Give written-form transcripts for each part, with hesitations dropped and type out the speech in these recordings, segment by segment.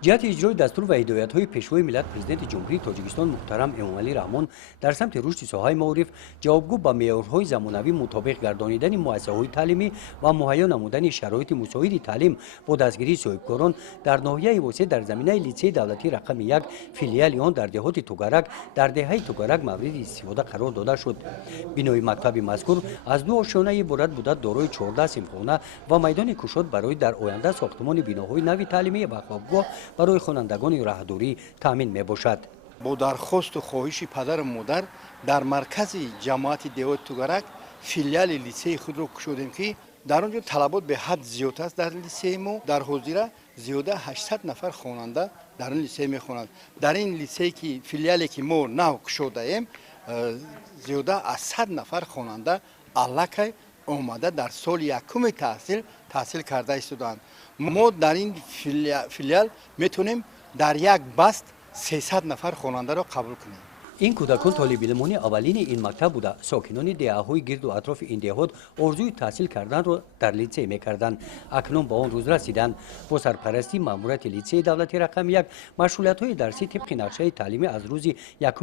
جهت اجرای دستور و هدایت‌های پیشوای ملت پرزیدنت جمهوری تاجیکستان محترم امامعلی رحمان در سمت رشد ساحه‌های معارف جوابگو به معیارهای زمانوی مطابق گردانیدن مؤسسه‌های تعلیمی و مهیا نمودن شرایط مساعد تعلیم با دستگیری صاحبکاران در ناحیه واسه در زمینه لیسه دولتی رقم 1 فیلیال آن در دهات توگرک در دهه توگرک مورد استفاده قرار داده شد. بنای مکتب مذکور از دو آشیانه عبارت بوده دارای 14 صنفخانه و میدان کشاد برای در آینده ساختمان بناهای نوی تعلیمی و خوابگاه برای خوانندگان راهداری تامین می باشد. با درخواست و خواهش پدر و مادر در مرکز جماعت دیوت توگرک فیلیال لیسه خود را گشودیم که در آنجا طلبات به حد زیاد است. در لیسه ما در حاضر زیاده 800 نفر خواننده در این لیسه میخوانند. در این لیسه که فیلیالی که ما نو گشوده ایم زیاده از 100 نفر خواننده الکی آمده در سال یکم تحصیل کرده ایستادند. ما در این فیلیال میتونیم در یک بست 300 نفر خواننده را قبول کنیم. این کودکان طالب علمان اولین این مکتب بوده. ساکنان دهه‌های گرد و اطراف این دهات آرزوی تحصیل کردن را در لیسه میکردند. اکنون به آن روز رسیدند. با سرپرستی ماموریت لیسه دولتی رقم 1 مشغولیت‌های درسی طبق نقشه تعلیمی از روز 1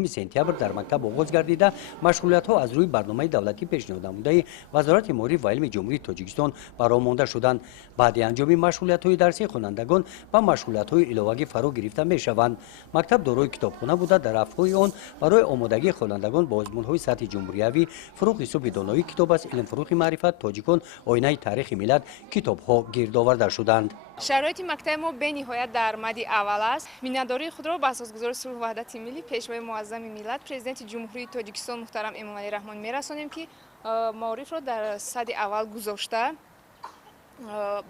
سپتامبر در مکتب آغاز گردیده. مشغولیت‌ها از روی برنامه دولتی پیشنهاد نموده وزارت معارف و علم جمهوری تاجیکستان برآمده شدند. بعد انجام مشغولیت‌های درسی خوانندگان و مشغولیت‌های علاوه‌ای فرا گرفته می‌شوند. مکتب دارای کتابخانه بوده. در افق‌های آن برای آمادگی خوانندگان با آزمون‌های سطح جمهوریوی فروغ صبح دانایی کتاب است، علم فروغ معرفت تاجیکان آینه تاریخ ملت کتاب‌ها گرد آورده شدند. شرایط مکتب ما به نهایت در مد اول است. مینداری خود را به اساسگذار صلح و وحدت ملی پیشوای معظم ملت پرزیدنت جمهوری تاجیکستان محترم امامعلی رحمان میرسانیم که معارف را در صد اول گذاشته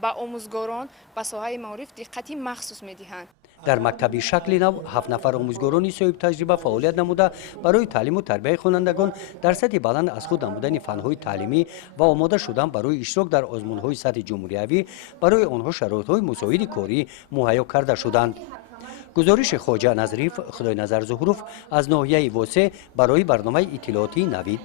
با آموزگاران به ساحه معارف دقتی مخصوص می‌دهند. در مکتبی شکل نو 7 نفر آموزگاران صاحب تجربه فعالیت نموده برای تعلیم و تربیت خوانندگان در سطح بلند از خود نمودن فن‌های تعلیمی و آماده شدن برای اشتراک در آزمون‌های سطح جمهوریوی برای آنها شرایط‌های مساعد کاری مهیا کرده شدند. گزارش خواجه نظریف خدای نظر ظهروف از ناحیه واسه برای برنامه اطلاعاتی نوید.